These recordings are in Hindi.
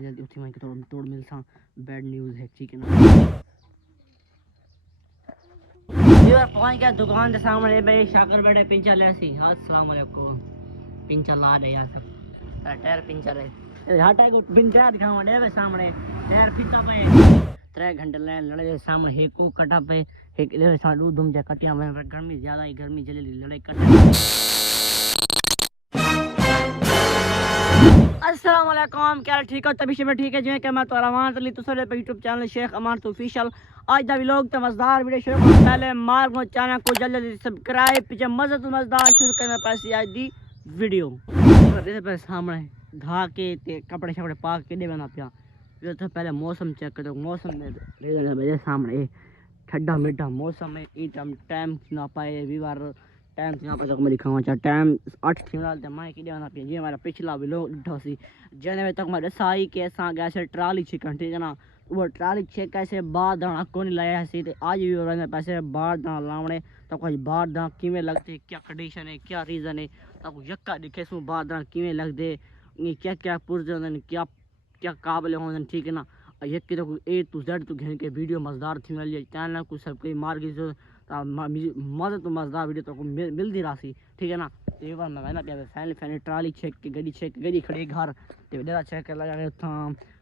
जल्दी उठी मैं थोड़ा तोड़ मिल सा बैड न्यूज़ है ठीक है ना। ये पहुंच गया दुकान के सामने भाई शाकर बैठे पिंचर ले सी। अस्सलाम वालेकुम पिंचर ला रहे यार सब टायर पिंचर है हटा को पिंचर दिखावा दे भाई सामने टायर फिटा पे 3 घंटे ले लड़े सामने हेको कटा पे एक ले साडू दुम जा कटिया में गर्मी ज्यादा ही गर्मी जले लड़ाई कटा। अस्सलाम वालेकुम क्या ठीक हो तभी से मैं ठीक है जो कि मैं तो रवान अली तुसरे पे यूट्यूब चैनल शेख अमान तो ऑफिशियल आज दा व्लॉग तो मजेदार वीडियो शुरू करने पहले मार को चैनल को जल्दी जल्दी सब्सक्राइब पीछे मजे तो मजेदार शुरू करने पैसे आज दी वीडियो पे सामने धा के ते कपड़े शपड़े पा के दे बना पिया ये तो पहले मौसम चेक करो मौसम में मेरे सामने ठंडा मीठा मौसम है ई टाइम ना पाए वीवार टाइम यहाँ पर मैं दिखाऊँ चाहे टाइम 8 थी तो मैं कि जी हमारा पिछला व्लॉग ॾिठो सी जैसे तक मैं ॾिसाई कि असां गयासीं ट्राली छिकण ठीक है ना वो ट्राली छिकाईसीं बार दाणा कोन लायासीं तो आज भी वञे पैसे बार दाणा लावणे तो कोई बार दाणा किमें लगते क्या कंडीशन है क्या रीज़न है तो यक्का दिखेसूं बार दाणा किमें लगते क्या क्या पुर्जे होंगे क्या क्या काबिल होंगे ठीक है ना एक तो ए टू जेड तो घेन के वीडियो मजेदार थी मिली चैनल को सब कोई मार की मज़े तो मजेदार वीडियो तो मिलती रही ठीक है ना। एक बार मैं पिया फैमिली फैमिली ट्राली चेक के गड्डी खड़ी घर तो डेरा चेक कर लगा था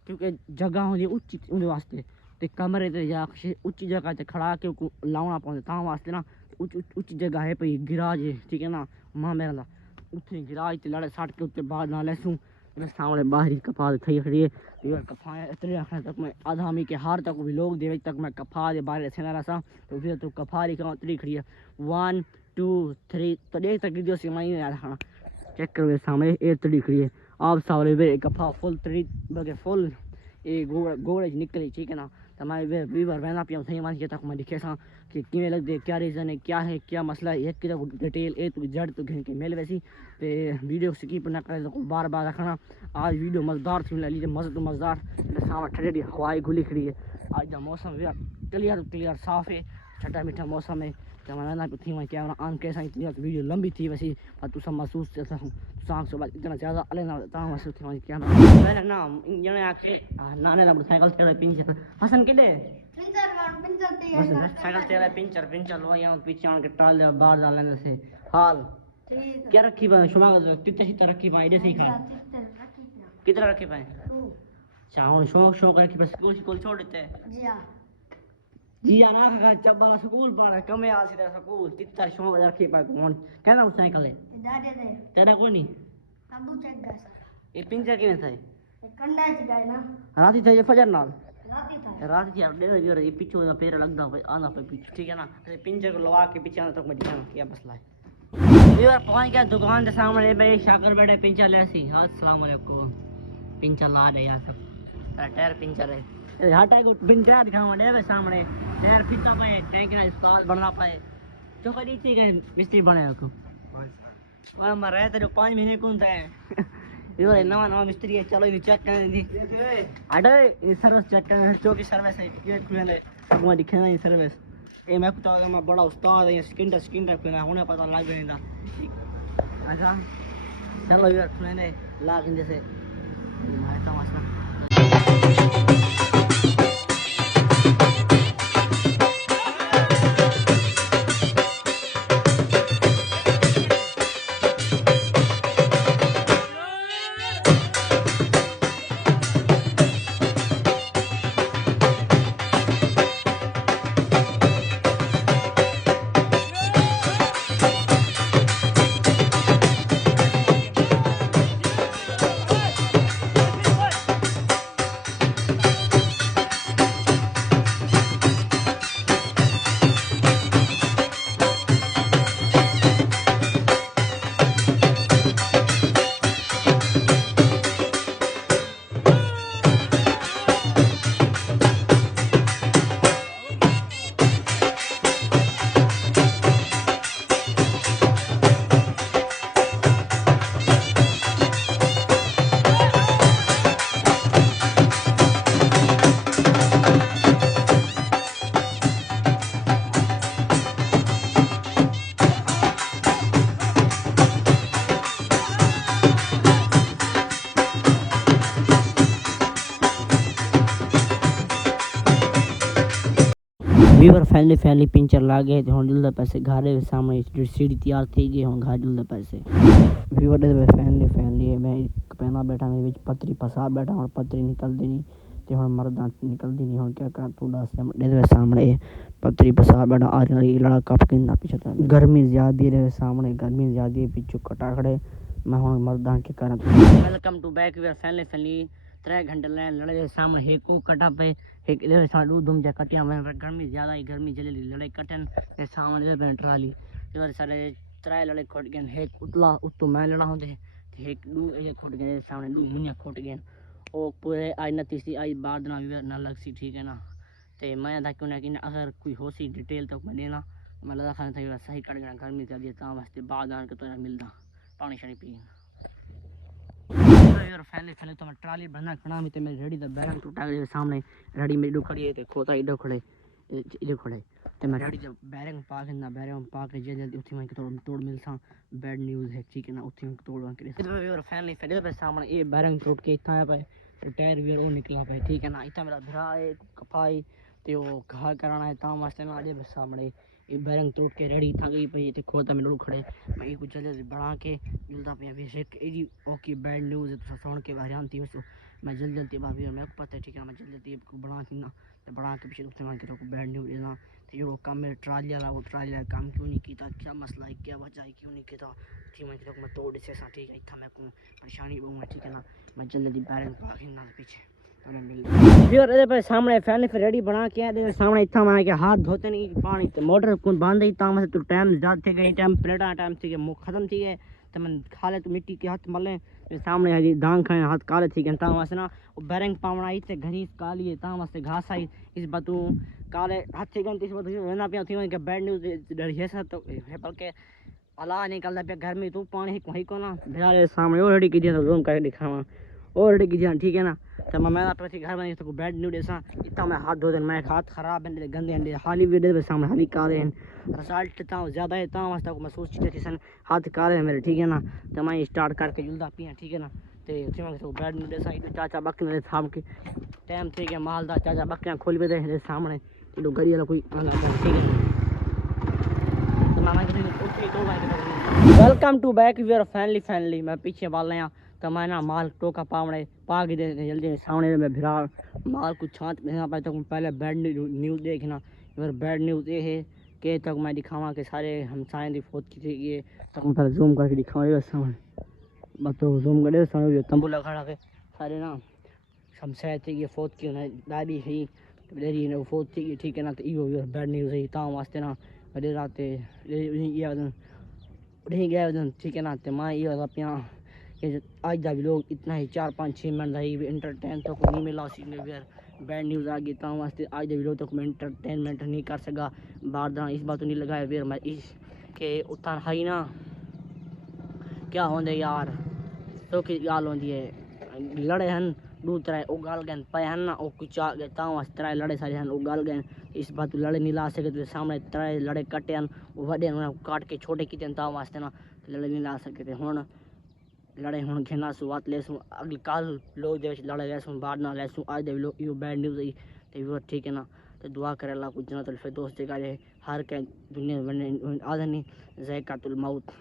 क्योंकि जगह होंगी उच्ची उन वास्ते तो कमरे ते या उच्ची जगह ते खड़ा के लावना पौंदा ता वास्ते ना उच्ची जगह है पई गिराज है ठीक है ना मां मेरा उठे गिराज ते लड़े सट के उत्ते बाद ना लेसूं सामने बाहरी कपास थी खड़ी है कफा इतने रखने तक मैं आधा मी के हार तक भी लोग दे तक मैं कफा दे बाहर से रसा तो फिर तो कफा लिखा उतरी खड़ी है 1 2 3 तो देख तक वीडियो से मैं हाँ चेक करो सामने ए तड़ी खड़ी है आप सावले वे कफा फुल तड़ी बगे फुल ये गोड़े निकली ठीक है ना तो मैं वे बार बहना पिया सही मान के तक मैं दिखे सा कि किमें लगते क्या रीज़न है क्या मसला है एक डिटेल ए तो जड़ तो घिन के मेल वैसी तो वीडियो स्किप ना करे तो बार बार रखना आज वीडियो मज़ेदार थी लीजिए मज़े तो मज़ेदार सामने ठंडी हवाई खुली खड़ी है आज का मौसम क्लियर साफ है ठंडा मीठा मौसम है तो मैं थी मैं कैमरा ऑन कैसा वीडियो लंबी थी वैसी पर तुम सब महसूस सांग से इतना ज़्यादा अले ना महसूस थी कैमरा मैंने ना जने आके नाने ना साइकिल चढ़े पिंचर हसन किडे साइकिल चढ़े पिंचर लो यहाँ पीछे आके टाल दे बाहर डालने से हाल क्या रखी पाए शुमा कितने सीता रखी पाए इधर से ही खाए कितना रखी पाए चावल शौक रखी पाए स्कूल छोड़ देते जी ना का चब्बा स्कूल पढ़ा कमे आ सीधा स्कूल तितर शौक रखी पाए कौन कहना साइकिल है तेरा कोई नहीं काबू चेक गया ये पिंचर किने थाई कंडा च गए ना राती था ये फजर नाल राती यार डेढ़ बजे ये पीछे ना पैर लगदा पे आना पे पीछे ठीक है ना पिंचर को लगा के पीछे आना तक मैं दिखाना क्या मसला है। ये बार पहुंच गया दुकान के सामने भाई शाकर बैठे पिंचर ले सी। अस्सलाम वालेकुम पिंचर ला रहे यार सब टायर पिंचर है हटा को पिंचर दिखावा दे भाई सामने टायर फिटा पाए टैंक ना स्टाल बनना पाए तो कदी थी के मिस्त्री बने को और मरे तो 5 महीने कौन था ये नवा मिस्त्री है चलो चेक कर दी अरे ये सर्विस चेक कर चौकी सर्विस है ये खुले मैं दिखाना ये सर्विस ए मैं कुछ मैं बड़ा उस्ताद है स्किन टच खुले होने पता लग जाएगा अच्छा चलो यार खुले लाग जैसे मारता मसला वीवर फैमिली पिंचर ला गए तो हम जल्द पैसे घर के सामने सीढ़ी तैयार थी गई हम घर जल्द पैसे वीवर फैमिली मैं पहना बैठा मेरे विच पतरी फसा बैठा और पतरी निकल दी नहीं तो हम मरदा निकलती नहीं हम क्या कर तू दस मेरे सामने पतरी फसा बैठा आ रही लड़ा कप के पीछे गर्मी ज्यादा रहे सामने गर्मी ज्यादा पिछू कटा खड़े मैं हम मरदा के कर welcome to back viewer family 3 घंटे लड़े सामने एक को कटा पे एक इधर साडू दुम जा कटिया में गर्मी ज्यादा ही गर्मी जले लड़े कटन ए सामने पे ट्राली इधर सारे 3 लड़े खोट गए एक उतला उतो मैं लड़ा होंदे एक दू ये खोट गए सामने दू मुनिया खोट गए ओ पूरे आज न तीसरी आज बाद ना लग सी ठीक है ना ते मैं था क्यों ना कि अगर कोई हो सी डिटेल तो मैं देना मैं लगा खाना था सही कट गया गर्मी ज्यादा ता वास्ते बाद आन के तो मिलदा पानी शानी पी यार फैले तो मैं ट्राली बना खड़ा में ते मैं रेडी द बैरंग टूटा के सामने रेडी मेरी खड़ी है ते खोता इडो खड़े इडो खड़े ते मैं रेडी द बैरंग पा के जल्दी उठी मैं तोड़ मिलसा बैड न्यूज़ है ठीक है ना उठी तोड़ के इधर यार फैले पे सामने ये बैरंग टूट के इतना पे टायर वीर वो निकला पे ठीक है ना इतना मेरा भरा है कपाई ते वो घा कराना है ता वास्ते ना आजे सामने ये बैरंग टूट के रेडी था गई पे ते खोता में खड़े मैं ये कुछ जल्दी बना के मिलता पे अभी एक एडी ओके बैड न्यूज़ है तो सुन के बाहर आती है मैं जल्दी भाभी मेरे को पता है ठीक है मैं जल्दी को बना के ना तो बना के पीछे उससे मांग के तो बैड न्यूज़ देना तो ये काम मेरे ट्राली वाला वो ट्राली वाला काम क्यों नहीं किया क्या मसला है क्या वजह है क्यों नहीं किया ठीक मैं तो मैं तोड़ से ठीक है इतना मैं को परेशानी बहु ठीक है ना मैं जल्दी बैरंग पा के ना पीछे फिर पे सामने फैन फिर रेडी बना के सामने इतना मैं के हाथ धोते नहीं पानी तो मोटर को बंद ही ताम से तो टाइम ज्यादा थे गई टाइम प्लेटा टाइम थी मुँह खत्म थी गए तो मैं खा ले तो मिट्टी के हाथ मले सामने हजी डांग खाए हाथ काले थी गए ताम से ना वो बैरंग पावना आई थे घनी काली है ताम से घास आई इस बातू काले हाथ थी गए इस बात रहना पिया थी कि बैड न्यूज़ डर है तो बल्कि अला निकलता पे घर में तू पानी वहीं को ना भेड़ा सामने वो रेडी कीजिए तो जूम करके दिखावा और रेडी कीजिए ठीक है ना तो मैं अपने घर में तो बैड न्यूज़ ऐसा इतना मैं हाथ धो दे मैं हाथ खराब है गंदे अंडे हाली वीडियो पे सामने हाली काले हैं रिजल्ट इतना ज़्यादा है इतना वास्ता को मैं सोचती थी सन हाथ काले हैं मेरे ठीक है ना तो मैं स्टार्ट करके जुलदा पिया ठीक है ना तो बैड न्यूज़ ऐसा तो चाचा बक मेरे साम के टाइम ठीक है मालदा चाचा बक्रियाँ खोल भी दे सामने तो गड़ी वाला कोई आना ठीक है welcome to back viewer family मैं पीछे वाले यहाँ तो मैं ना माल टोका पावड़े पा के दे जल्दी सामने में भिरा माल को छाँच में पाए तो पहले बैड न्यूज़ देखना फिर बैड न्यूज़ ये है कि तक मैं दिखावा कि सारे हम सारे फोत की थी ये तक मैं पहले जूम करके दिखाऊँ सामने बस तो जूम कर सामने तंबू लगा के सारे ना हम शायद थी ये फोत की दादी है डेरी ने फोत थी ठीक है ना तो यो बैड न्यूज़ है ता वास्ते ना अरे रात गए ठीक है ना तो मैं ये पिया आज का भी लोग इतना ही 4-5-6 मिनट रही इंटरटेन तो को नहीं मिला सी बैड न्यूज़ आ गई ता वास्ते आज का वीडियो तक मैं इंटरटेनमेंट नहीं कर सका बार दा इस बात तो नहीं लगाया फिर मैं इस के उतार हाई ना क्या होंगे यार तो की गाल होंगी है लड़े हैं दू तरह उगाल गए पे हैं ना कुछ आ गए ता वास्ते तरह लड़े सारे हैं उगाल गए इस बात लड़े नहीं ला सके तो सामने तरह लड़े कटे हैं वडे काट के छोटे किते ता वास्ते ना लड़े नहीं ला सके थे हुण लड़े हूँ घेना सु बात लेसूँ अगली काल लोग दे लड़े लेसूँ बाद ना लेसूँ आज दे लोग यो बैड न्यूज़ आई तो ठीक है ना तो दुआ करे अल्लाह कुछ जन्नत फिर दोस्त जगह हर के दुनिया बने आदमी ज़ायक़ातुल मौत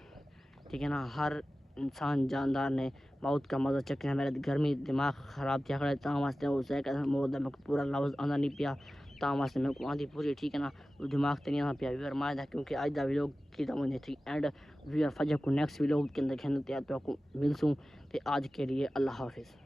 ठीक है ना हर इंसान जानदार ने मौत का मज़ा चखना मेरे गर्मी दिमाग ख़राब थिया खड़े ता वास्ते वो ज़ायक़ातुल मौत मेरे को पूरा लफ्ज़ आना नहीं पिया ता वास्ते मेरे को आंधी पूरी ठीक है ना वो दिमाग तो नहीं आना पिया वीवर मार था क्योंकि आज का वीडियो की मुझे थी एंड वीवर फजर को नेक्स्ट वीडियो के अंदर खेलते तो आपको मिलसूँ तो आज के लिए अल्लाह हाफिज़।